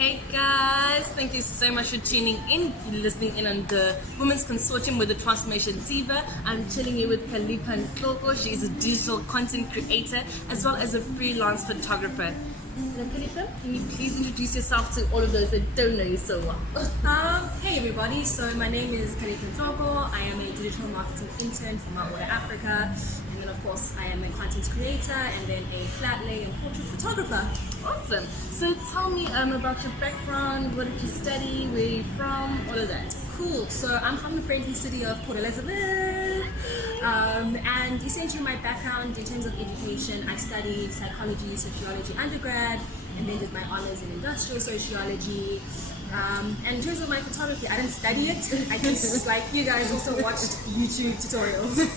Hey guys, thank you so much for tuning in, listening in on the Women's Consortium with the Transformation Diva. I'm chilling here with Khalipha Ntloko. She is a digital content creator as well as a freelance photographer. Khalipha, can you please introduce yourself to all of those that don't know you so well? Hey everybody, so my name is Khalipha Ntloko. I am a digital marketing intern from Outwater Africa. And then of course I am a content creator and then a flat lay and portrait photographer. Awesome. So tell me about your background, what did you study, where are you from, all of that. Cool, so I'm from the friendly city of Port Elizabeth. And essentially my background in terms of education, I studied psychology, sociology undergrad, and then did my honors in industrial sociology. And in terms of my photography, I didn't study it. I just, like you guys, also watched YouTube tutorials.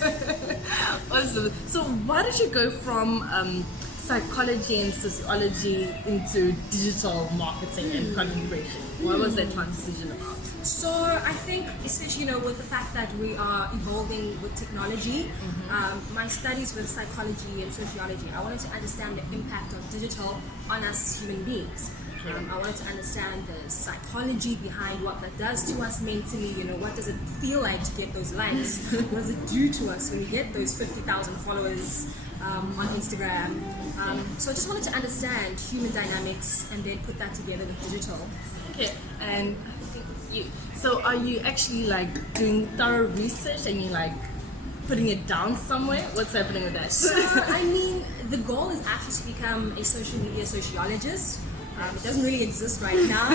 Awesome. So why did you go from psychology and sociology into digital marketing and content creation? What was that transition about? So I think, especially with the fact that we are evolving with technology, my studies with psychology and sociology, I wanted to understand the impact of digital on us human beings. I wanted to understand the psychology behind what that does to us mentally. What does it feel like to get those likes? What does it do to us when we get those 50,000 followers on Instagram? So I just wanted to understand human dynamics and then put that together with digital. Okay, and so are you actually doing thorough research and you putting it down somewhere? What's happening with that? So I mean, the goal is actually to become a social media sociologist. It doesn't really exist right now.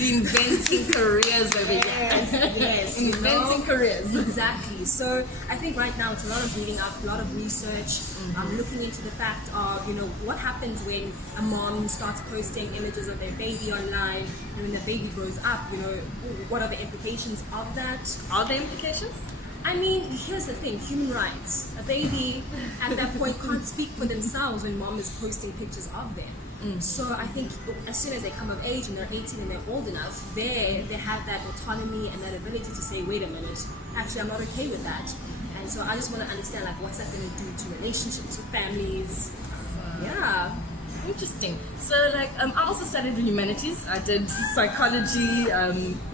Inventing careers over here. Yes. Inventing careers. Exactly. So I think right now it's a lot of reading up, a lot of research, looking into the fact of, what happens when a mom starts posting images of their baby online, and when the baby grows up, what are the implications of that? Are there implications? I mean, here's the thing, human rights. A baby at that point can't speak for themselves when mom is posting pictures of them. So I think as soon as they come of age and they're 18 and they're old enough, they have that autonomy and that ability to say, wait a minute, actually I'm not okay with that. And so I just want to understand what's that going to do to relationships with families. Yeah. Interesting. So I also studied the humanities. I did psychology,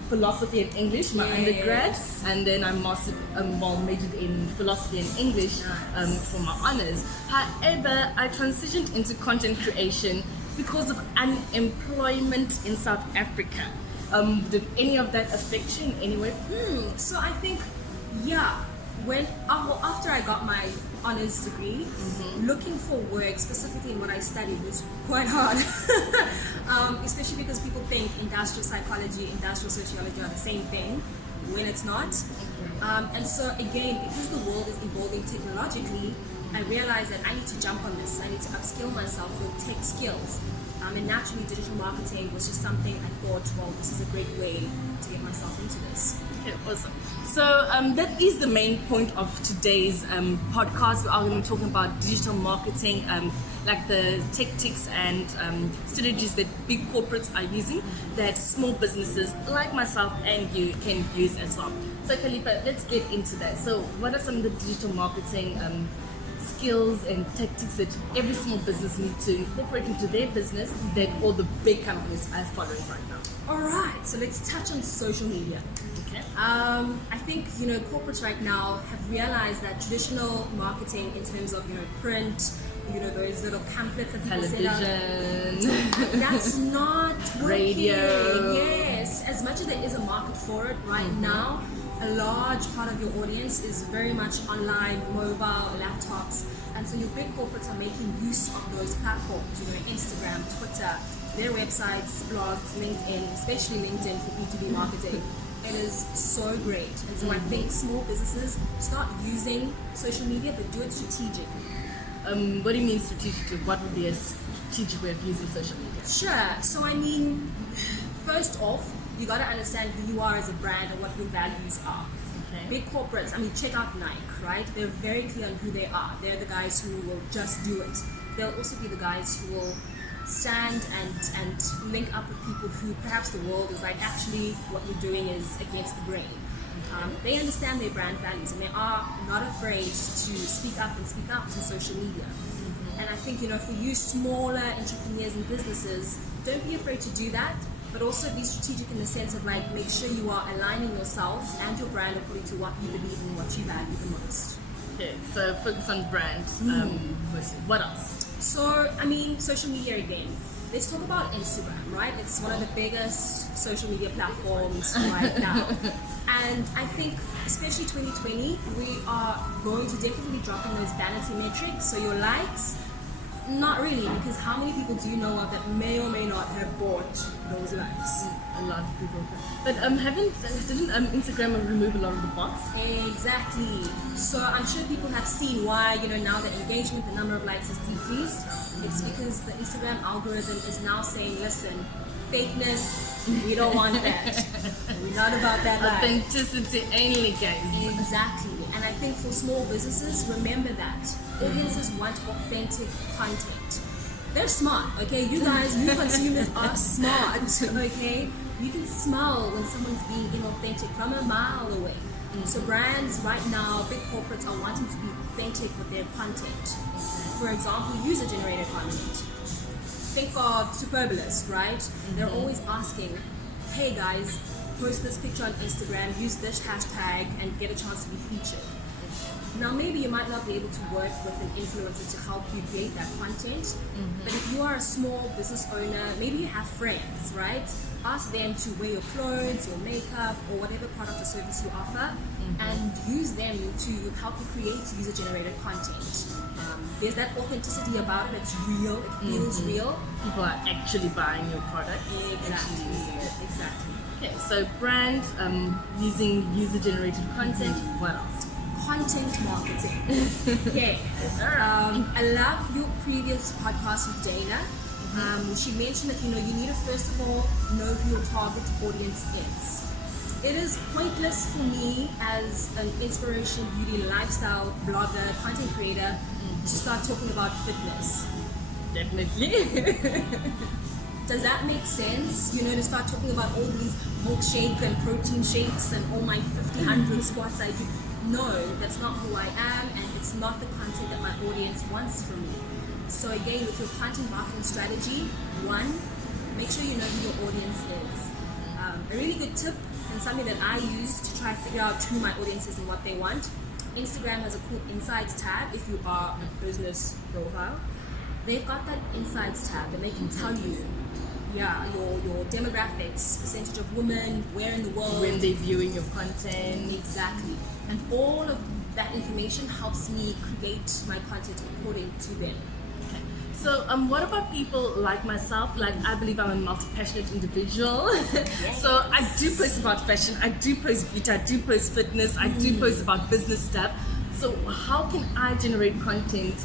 philosophy and English, my undergrad, and then I majored in philosophy and English for my honors. However, I transitioned into content creation because of unemployment in South Africa. Did any of that affect you in any way? So I think, after I got my honors degree, looking for work, specifically in what I studied, was quite hard. Especially because people think industrial psychology, industrial sociology are the same thing, when it's not. And so again, because the world is evolving technologically, I realized that I need to jump on this. I need to upskill myself with tech skills. And naturally, digital marketing was just something I thought, well, this is a great way to get myself into this. Okay, awesome. So that is the main point of today's podcast. We are going to be talking about digital marketing, like the tactics and strategies that big corporates are using that small businesses like myself and you can use as well. So Khalipha, let's get into that. So what are some of the digital marketing skills and tactics that every small business needs to incorporate into their business that all the big companies are following right now? All right, so let's touch on social media. Okay. I think corporates right now have realized that traditional marketing in terms of print, those little pamphlets that people send out, television, that's not working. Radio. Yes, as much as there is a market for it right now, a large part of your audience is very much online, mobile, laptops, and so your big corporates are making use of those platforms, Instagram, Twitter, their websites, blogs, LinkedIn, especially LinkedIn for B2B marketing. It is so great. And so I think small businesses start using social media, but do it strategically. What do you mean strategically? What would be a strategic way of using social media? Sure. So I mean, first off, you got to understand who you are as a brand and what your values are. Okay. Big corporates, check out Nike, right? They're very clear on who they are. They're the guys who will just do it. They'll also be the guys who will stand and link up with people who perhaps the world is actually what you're doing is against the grain. They understand their brand values and they are not afraid to speak up to social media. And I think, for you smaller entrepreneurs and businesses, don't be afraid to do that. but also be strategic in the sense of like make sure you are aligning yourself and your brand according to what you believe in, what you value the most. Okay, so focus on brand. What else? So, I mean, social media again. Let's talk about Instagram, right? It's one of the biggest social media platforms right now. And I think, especially 2020, we are going to definitely be dropping those vanity metrics. So your likes, not really, because how many people do you know of that may or may not have bought those likes? A lot of people. But didn't Instagram remove a lot of the bots? Exactly. So I'm sure people have seen why, now the engagement, the number of likes has decreased. It's because the Instagram algorithm is now saying, listen, fakeness, we don't want that. We're not about that life. Authenticity only, guys. Exactly. And I think for small businesses, remember that. Audiences want authentic content. They're smart, okay? You guys, you consumers are smart, okay? You can smell when someone's being inauthentic from a mile away. So brands right now, big corporates are wanting to be authentic with their content. For example, user-generated content. Think of Superbalist, right? They're always asking, hey guys, post this picture on Instagram, use this hashtag, and get a chance to be featured. Now, maybe you might not be able to work with an influencer to help you create that content, but if you are a small business owner, maybe you have friends, right? Ask them to wear your clothes, your makeup, or whatever product or service you offer, and use them to help you create user-generated content. There's that authenticity about it. It's real. It feels real. People are actually buying your product. Exactly. Okay, so brand using user-generated content. What else? Content marketing. Okay. I love your previous podcast with Dana. She mentioned that you need to first of all know who your target audience is. It is pointless for me as an inspirational beauty lifestyle blogger, content creator, to start talking about fitness. Definitely. Does that make sense? To start talking about all these milkshake and protein shakes and all my 100 squats I do. No, that's not who I am, and it's not the content that my audience wants from me. So again, with your content marketing strategy, one, make sure you know who your audience is. A really good tip and something that I use to try to figure out who my audience is and what they want. Instagram has a cool Insights tab if you are a business profile. They've got that Insights tab and they can tell you your demographics, percentage of women, where in the world. When they're viewing your content. Exactly. And all of that information helps me create my content according to them. Okay. So what about people like myself? Like, I believe I'm a multi-passionate individual. Yes. So I do post about fashion, I do post beauty, I do post fitness, I do post about business stuff. So how can I generate content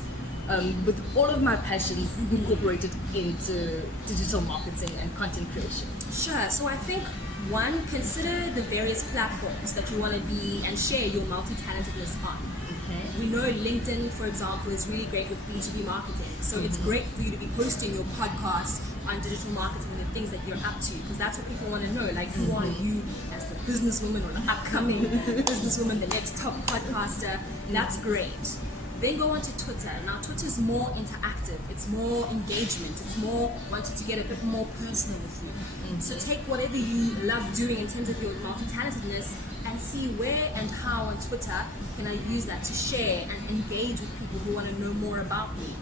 with all of my passions incorporated into digital marketing and content creation? Sure. So I think, one, consider the various platforms that you want to be and share your multi-talentedness on. Okay. We know LinkedIn, for example, is really great with B2B marketing. So it's great for you to be posting your podcast on digital marketing and the things that you're up to, because that's what people want to know. Like, who are you as the businesswoman or the upcoming businesswoman, the next top podcaster? That's great. Then go on to Twitter. Now, Twitter is more interactive. It's more engagement. It's more wanting to get a bit more personal with you. So take whatever you love doing in terms of your multi-talentedness and see where and how on Twitter can I use that to share and engage with people who want to know more about me.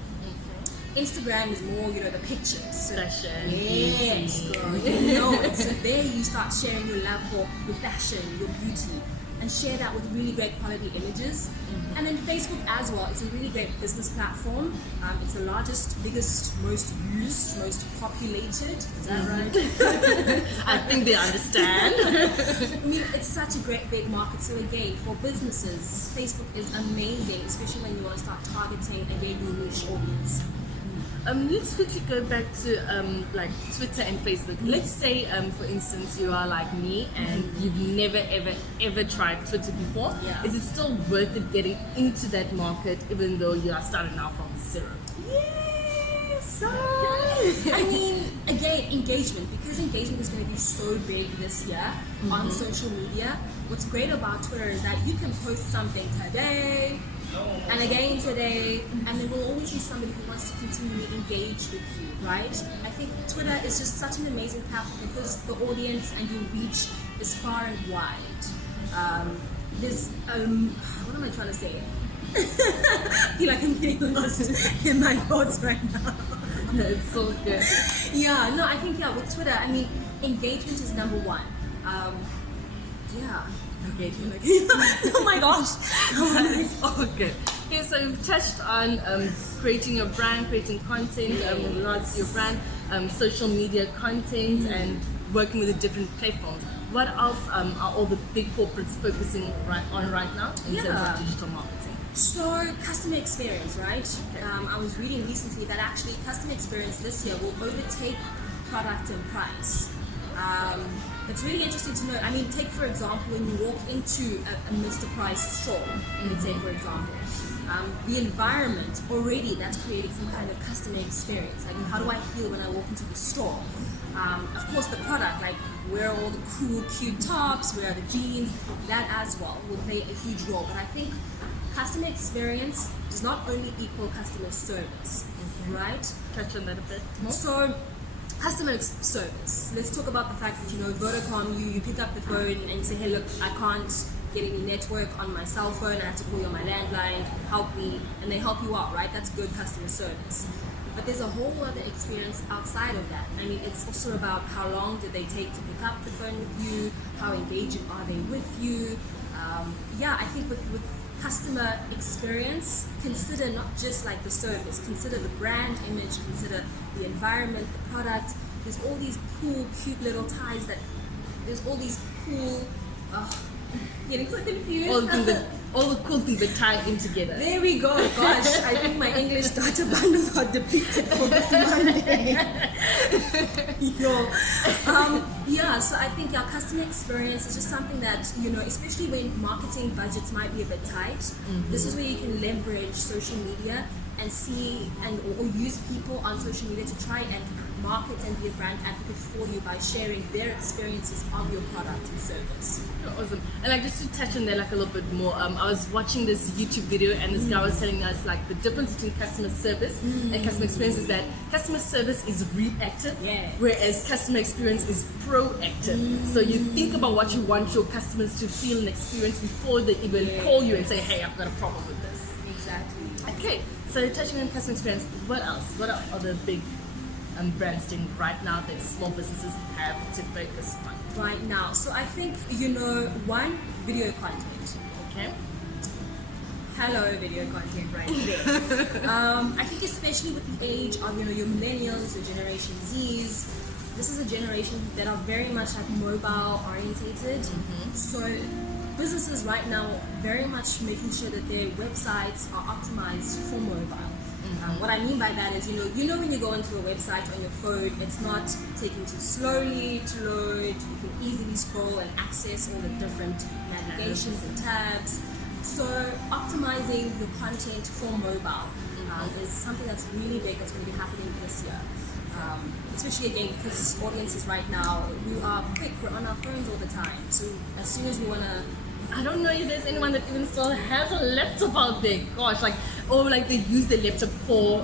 Instagram is more, the pictures. So, Fashion. yes, beauty. girl. You know it. So there you start sharing your love for your fashion, your beauty, and share that with really great quality images. And then Facebook as well. It's a really great business platform. It's the largest, biggest, most used, most populated. Is that right? I think they understand. I mean, it's such a great big market. So again, for businesses, Facebook is amazing, especially when you want to start targeting again your niche audience. Let's quickly go back to like Twitter and Facebook. Let's say, for instance, you are like me and you've never ever tried Twitter before. Yeah. Is it still worth it getting into that market, even though you are starting out from zero? Yes. I mean, again, engagement, because engagement is going to be so big this year on social media. What's great about Twitter is that you can post something today, and again today, and there will always be somebody who wants to continually engage with you, right? I think Twitter is just such an amazing platform because the audience and your reach is far and wide. There's what am I trying to say? I feel like I'm getting lost in my thoughts right now. It's so good. Yeah, no, I think with Twitter, I mean, engagement is number one. Yeah. Engagement. Oh my gosh. It's all good. Okay, so you've touched on creating your brand, creating content in regards to your brand, social media content, and working with the different platforms. What else are all the big corporates focusing on right now in terms of digital marketing? So, customer experience, right? I was reading recently that actually customer experience this year will overtake product and price. It's really interesting to know. I mean, take for example when you walk into a Mr. Price store, let's say for example, the environment already that's creating some kind of customer experience. I mean, how do I feel when I walk into the store? Of course, the product, like where are all the cool, cute tops, where are the jeans, that as well will play a huge role. But I think customer experience does not only equal customer service, right? Touch on that a bit more. So, customer service. Let's talk about the fact that, Vodacom, you pick up the phone and you say, hey, look, I can't get any network on my cell phone, I have to call you on my landline, help me, and they help you out, right? That's good customer service. But there's a whole other experience outside of that. I mean, it's also about how long did they take to pick up the phone with you, how engaging are they with you. I think with customer experience, consider not just like the service, consider the brand image, consider the environment, the product. There's all these cool, cute little ties there's all these cool, getting so confused. All the cool things that tie in together. There we go, gosh, I think my English data bundles are depleted for this Monday. So I think customer experience is just something that, especially when marketing budgets might be a bit tight, this is where you can leverage social media and see or use people on social media to try and market and be a brand advocate for you by sharing their experiences of your product and service. Awesome. And like just to touch on that like a little bit more, I was watching this YouTube video and this guy was telling us like the difference between customer service and customer experience is that customer service is reactive, whereas customer experience is proactive. So you think about what you want your customers to feel and experience before they even call you and say, hey, I've got a problem with this. Exactly. Okay, so touching on customer experience, what else? What are other big brands doing right now that small businesses have to focus on? Right now. So I think, one, video content. Okay. Hello, video content right there. I think especially with the age of, your millennials, your Generation Zs, this is a generation that are very much like mobile orientated. So businesses right now very much making sure that their websites are optimized for mobile. What I mean by that is, when you go into a website on your phone, it's not taking too slowly to load. You can easily scroll and access all the different navigations and tabs. So optimizing your content for mobile is something that's really big that's going to be happening this year. Especially again because audiences right now, we are quick, we're on our phones all the time. So as soon as we want to, I don't know if there's anyone that even still has a laptop out there. Gosh, or they use the laptop for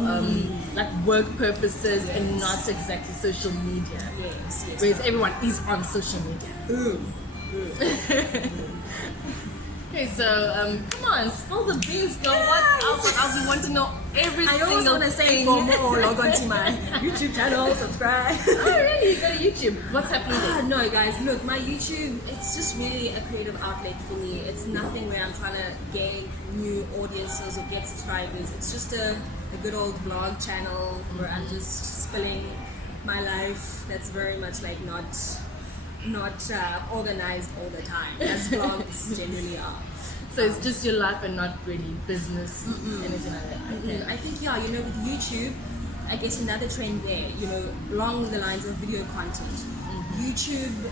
like work purposes and not exactly social media. yes. Whereas everyone is on social media. Okay, so come on, spill the beans, girl. What else? We want to know every I always single want to say thing. for more, log on to my YouTube channel, subscribe. Oh, really? You go to YouTube. What's happening there? No, guys, look, my YouTube, it's just really a creative outlet for me. It's nothing where I'm trying to gain new audiences or get subscribers. It's just a good old vlog channel where I'm just spilling my life. That's very much like not organized all the time, as vlogs generally are. So it's just your life and not really business, anything like that. Okay. I think, with YouTube, I guess another trend there, along the lines of video content. YouTube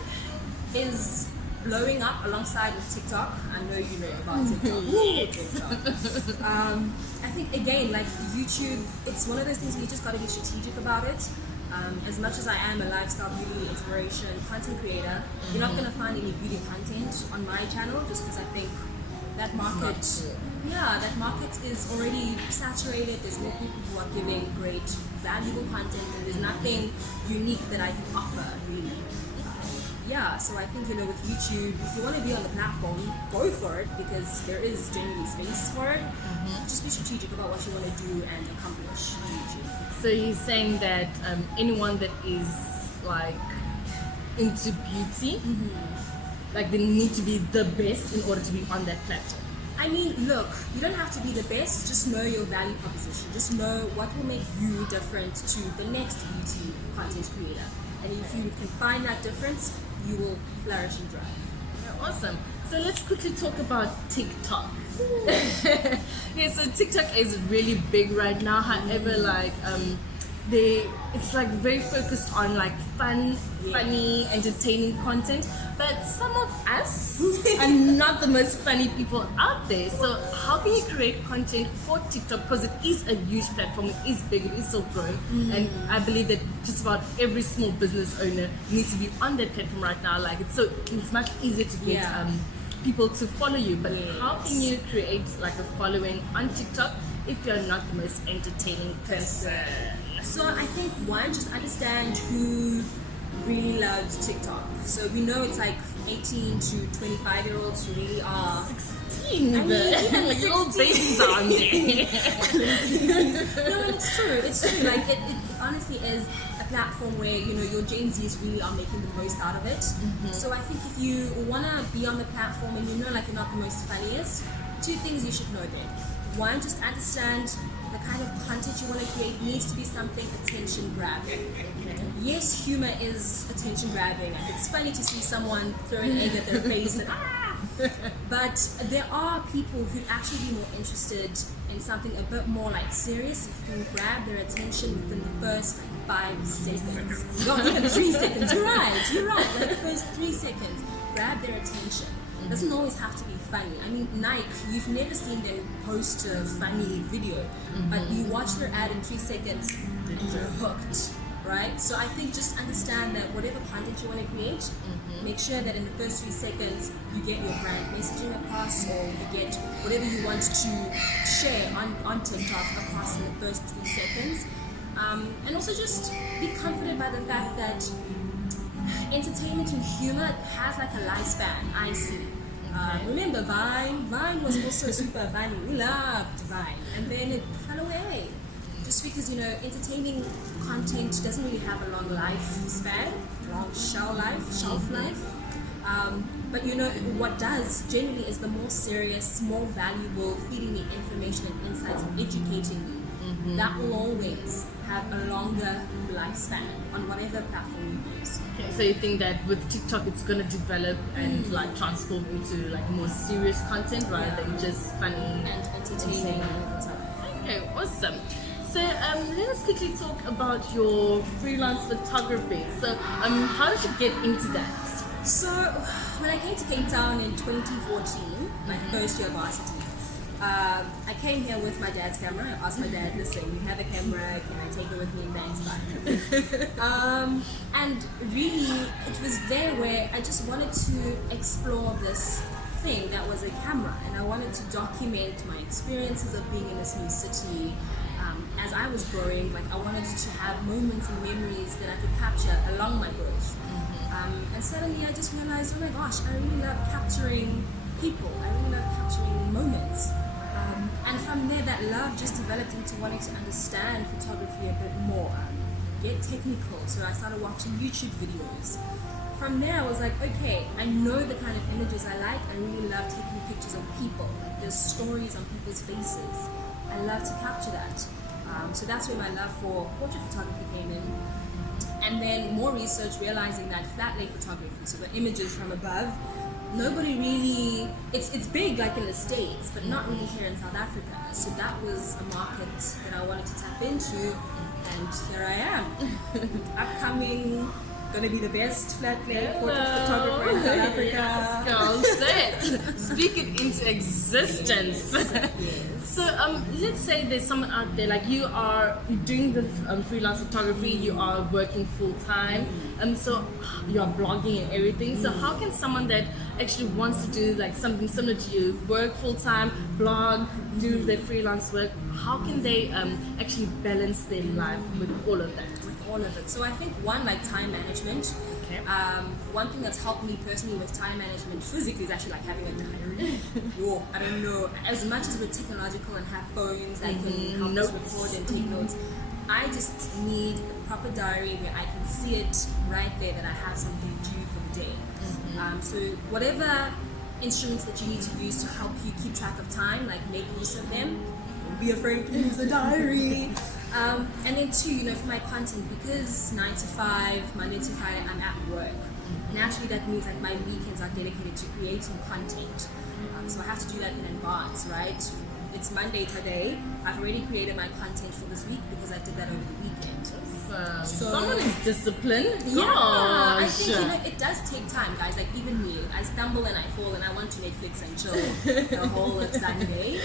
is blowing up alongside with TikTok. I know you know about TikTok. I think, again, like YouTube, it's one of those things where you just got to be strategic about it. As much as I am a lifestyle beauty inspiration content creator, you're not going to find any beauty content on my channel just because I think That market, that market is already saturated. There's more people who are giving great, valuable content, and there's nothing unique that I can offer, really. So I think, with YouTube, if you want to be on the platform, go for it, because there is genuinely space for it. Just be strategic about what you want to do and accomplish on YouTube. So you're saying that anyone that is like into beauty, like they need to be the best in order to be on that platform? I mean, look, you don't have to be the best, just know your value proposition. Just know what will make you different to the next beauty content creator. And if you can find that difference, you will flourish and thrive. Yeah, awesome. So let's quickly talk about TikTok. So TikTok is really big right now. However, like it's like very focused on like funny, entertaining content. But some of us are not the most funny people out there. So how can you create content for TikTok? Because it is a huge platform, it is big, it is so growing. And I believe that just about every small business owner needs to be on that platform right now. Like it's much easier to get people to follow you. But how can you create like a following on TikTok if you're not the most entertaining person? So I think one, just understand who really loves TikTok. So we know it's like 18 to 25-year-olds who really are 16. I mean, even like little babies on there. No, it's true. Like it honestly is a platform where your Gen Zs really are making the most out of it. So I think if you wanna be on the platform and like you're not the most funniest, two things you should know there. One, just understand the kind of content you want to create needs to be something attention grabbing. Yes, humor is attention grabbing. Like, it's funny to see someone throw an egg at their face and but there are people who actually be more interested in something a bit more like serious. If you can grab their attention within the first 5 seconds, not even 3 seconds. You're right. Like the first 3 seconds, grab their attention. Doesn't always have to be funny. I mean, Nike, you've never seen them post a funny video, but you watch their ad in 3 seconds and you're hooked, right? So I think just understand that whatever content you want to create, make sure that in the first 3 seconds you get your brand messaging across, or you get whatever you want to share on TikTok across in the first 3 seconds. And also just be confident by the fact that entertainment and humor has like a lifespan, I see. Remember Vine was also super funny. We loved Vine, and then it fell away just because entertaining content doesn't really have a long lifespan, long shelf life. But what does generally is the more serious, more valuable, feeding me information and insights and educating me. That will always have a longer lifespan on whatever platform you use. Okay, so you think that with TikTok it's gonna develop and like transform into like more serious content rather than just funny and entertaining. Okay, awesome. So let us quickly talk about your freelance photography. So how did you get into that? So when I came to Cape Town in 2014, my first year of varsity, I came here with my dad's camera. I asked my dad, listen, you have a camera, can I take it with me? Thanks, bye. And really, it was there where I just wanted to explore this thing that was a camera, and I wanted to document my experiences of being in this new city. As I was growing, like I wanted to have moments and memories that I could capture along my growth. And suddenly I just realized, oh my gosh, I really love capturing people. I really love capturing moments. And from there, that love just developed into wanting to understand photography a bit more, get technical. So I started watching YouTube videos. From there, I was like, okay, I know the kind of images I like. I really love taking pictures of people. Like, there's stories on people's faces. I love to capture that. So that's where my love for portrait photography came in. And then more research, realizing that flat lay photography, so the images from above, nobody really, it's big like in the States, but not really here in South Africa. So that was a market that I wanted to tap into, and here I am. Upcoming gonna be the best flat play portrait photographer in South Africa. Yes, girl, say it. Speak it into existence. So let's say there's someone out there like you're doing the freelance photography, you are working full time, so you're blogging and everything. So how can someone that actually wants to do like something similar to you, work full time, blog, do their freelance work, how can they actually balance their life with all of that? All of it. So I think one, like time management. Okay. One thing that's helped me personally with time management physically is actually like having a diary. I don't know. As much as we're technological and have phones that can help us record and take notes, I just need a proper diary where I can see it right there that I have something due for the day. So whatever instruments that you need to use to help you keep track of time, like make use of them. Don't be afraid to use a diary. And then two, for my content, because 9 to 5, Monday to Friday, I'm at work. Naturally, that means like my weekends are dedicated to creating content. So I have to do that in advance, right? It's Monday today. I've already created my content for this week because I did that over the weekend. So someone is disciplined. Yeah, I Gosh. think it does take time, guys. Like even me, I stumble and I fall, and I want to Netflix and chill the whole of Sunday.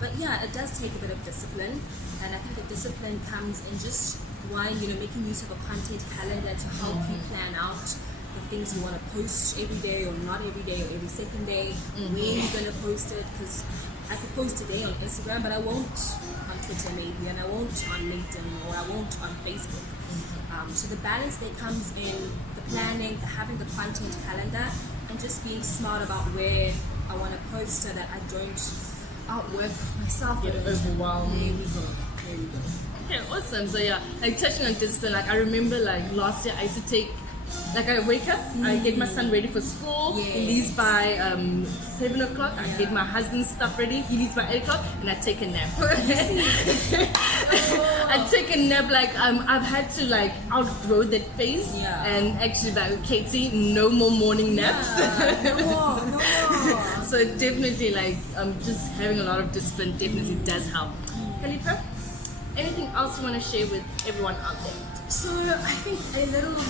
But yeah, it does take a bit of discipline, and I think the discipline comes in just making use of a content calendar to help you plan out the things you want to post every day, or not every day, or every second day. Where you're gonna post it, because I could post today on Instagram, but I won't on Twitter maybe, and I won't on LinkedIn, or I won't on Facebook. So the balance that comes in the planning, having the content calendar, and just being smart about where I want to post so that I don't outwork myself. Get overwhelmed. There we go. Okay, awesome. So yeah, like touching on discipline, like I remember like last year I used to take, like I wake up, I get my son ready for school, he leaves by 7 o'clock, I get my husband's stuff ready, he leaves by 8 o'clock, and I take a nap. I take a nap, like I've had to like outgrow that phase, and actually like, Katie, no more morning naps. No more. So definitely like just having a lot of discipline definitely does help. Khalipha, anything else you want to share with everyone out there? So I think a little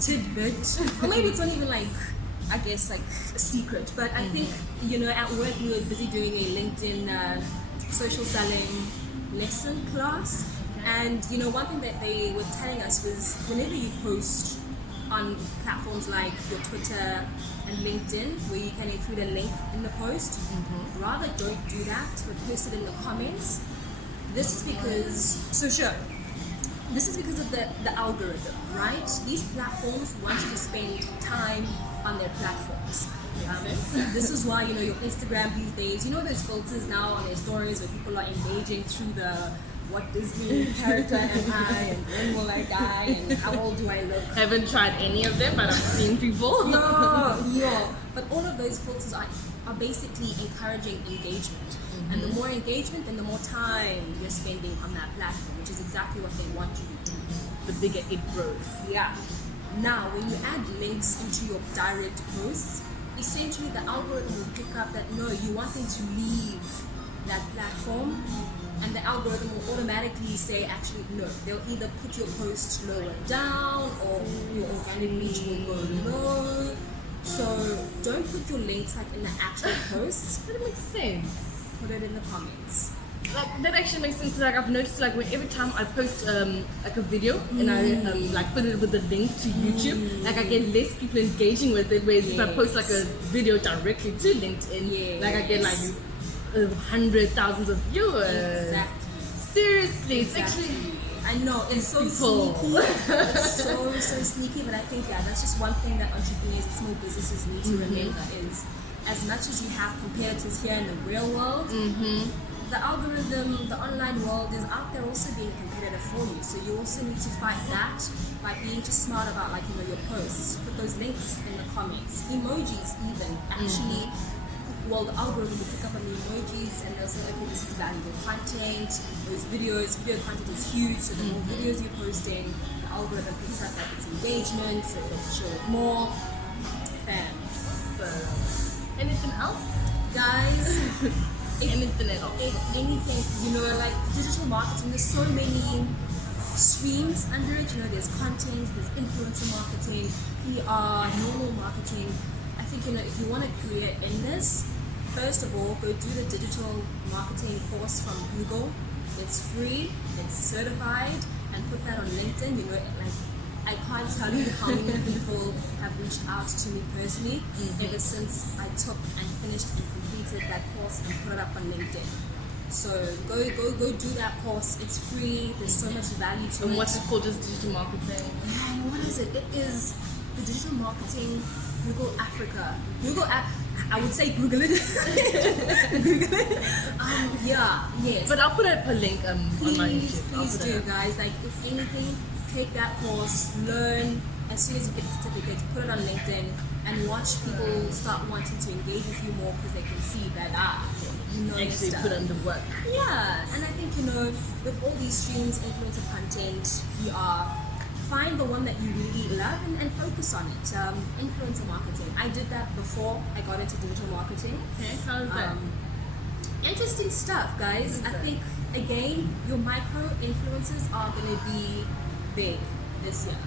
tidbit, or maybe it's not even like, I guess like a secret, but I think, at work we were busy doing a LinkedIn social selling lesson class, and one thing that they were telling us was whenever you post on platforms like your Twitter and LinkedIn, where you can include a link in the post, rather don't do that, but post it in the comments. This is because of the algorithm, right? These platforms want you to spend time on their platforms. This is why, your Instagram these days, there's filters now on their stories where people are engaging through the what Disney character am I, and when will I die, and how old do I look? Haven't tried any of them, but I've seen people. Yeah. But all of those filters are basically encouraging engagement. And the more engagement, then the more time you're spending on that platform, which is exactly what they want you to do. The bigger it grows. Yeah. Now, when you add links into your direct posts, essentially the algorithm will pick up that no, you want them to leave that platform, and the algorithm will automatically say, actually, no. They'll either put your post lower down, or your organic reach will go low. So don't put your links like in the actual posts. That makes sense. Put it in the comments. Like that actually makes sense. Like I've noticed, like when every time I post like a video and I like put it with a link to YouTube, like I get less people engaging with it. Whereas if I post like a video directly to LinkedIn, like I get like 100,000 of viewers. Exactly. Seriously, it's Exactly. actually. I know, it's so sneaky. It's so sneaky, but I think that's just one thing that entrepreneurs and small businesses need to remember is, as much as you have competitors here in the real world, the algorithm, the online world is out there also being competitive for you. So you also need to fight that by being just smart about your posts. Put those links in the comments. Emojis even, actually. Well, the algorithm will pick up on the emojis and they'll say, okay, this is valuable content. Those video content is huge, so the more videos you're posting, the algorithm picks up that it's engagement, so it'll show it more. Bam. So, anything else? Guys, Anything at all? anything, like digital marketing, there's so streams under it. You know, there's content, there's influencer marketing, PR, normal marketing. I think, you know, if you want a career in this, first of all, go do the digital marketing course from Google. It's free, it's certified, and put that on LinkedIn. You know, like, I can't tell you how many people have reached out to me personally ever since I took and finished and completed that course and put it up on LinkedIn. So go do that course. It's free. There's so much value to it. And what's it called? Just digital marketing? Yeah, and what is it? It is the digital marketing Google Africa. Google app. I would say Google it. Google it. Yeah, yes. But I'll put a link on my Please, YouTube. please do, guys. Like, if anything, take that course, learn. As soon as you get the certificate, put it on LinkedIn, and watch people start wanting to engage with you more because they can see that you know your Actually stuff. put on the work. Yeah, and I think, you know, with all these streams, influencer content, PR, find the one that you really love and focus on it. Influencer marketing. I did that before I got into digital marketing. Okay, how's that? Interesting stuff, guys. I think, again, your micro influencers are going to be big this year.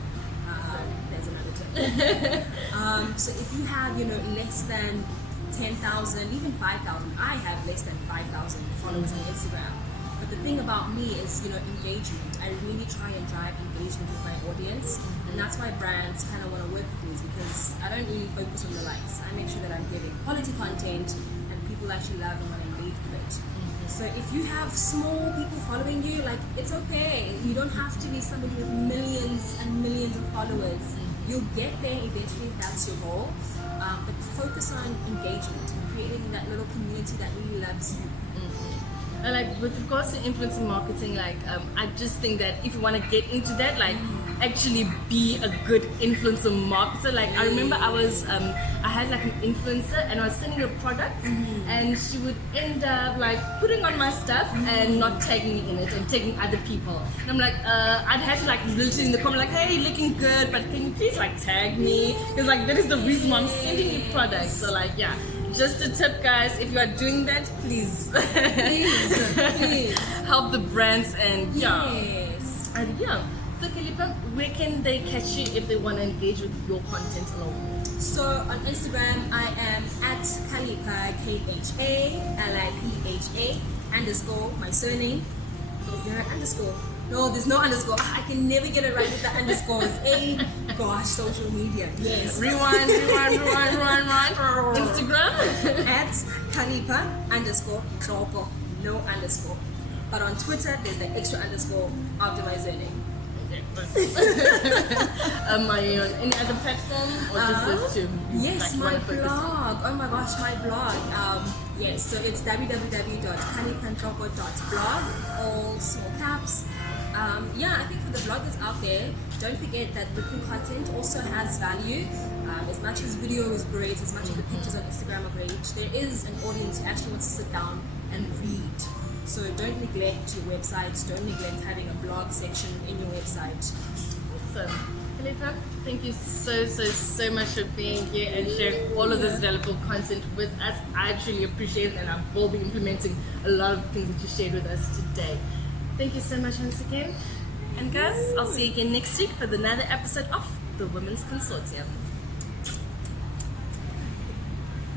There's another tip. So if you have, you know, less than 10,000, even 5,000, I have less than 5,000 followers on Instagram. But the thing about me is, you know, engagement. I really try and drive engagement with my audience, and that's why brands kind of want to work with me, because I don't really focus on the likes. I make sure that I'm giving quality content and people actually love and want to engage with it. So if you have small people following you, like, it's okay. You don't have to be somebody with millions and millions of followers. You'll get there eventually if that's your goal. But focus on engagement and creating that little community that really loves you. And like with regards to influencer marketing, like I just think that if you want to get into that, like actually be a good influencer marketer. Like I remember I had like an influencer and I was sending her products and she would end up like putting on my stuff and not tagging me in it and tagging other people. And I'm like, I'd have to like literally in the comment like, hey, looking good, but can you please like tag me? Because like that is the reason why I'm sending you products. So like yeah. Just a tip, guys, if you are doing that, please Please. help the brands and yeah. Yes. And yeah. So Khalipha, where can they catch you if they want to engage with your content along? So on Instagram, I am at Khalipha, KHALIPHA _ my surname. Is there an underscore? No, there's no underscore. I can never get it right with the underscores. Gosh, social media. Yes. Rewind. Instagram At Khalipha _ Ntloko. No underscore. But on Twitter, there's the extra underscore after my surname. Am I on any other platform or just those two? Yes, like, my blog. Oh my gosh, my blog. Yes, so it's www.khaliphantloko.blog, all small caps. Yeah, I think for the bloggers out there, don't forget that written content also has value. As much as video is great, as much as the pictures on Instagram are great, there is an audience who actually wants to sit down and read. So don't neglect your websites, don't neglect having a blog section in your website. Awesome. Khalipha, thank you so much for being here and sharing all of this valuable content with us. I truly appreciate it and I will be implementing a lot of things that you shared with us today. Thank you so much once again. And guys, I'll see you again next week for another episode of the Women's Consortium.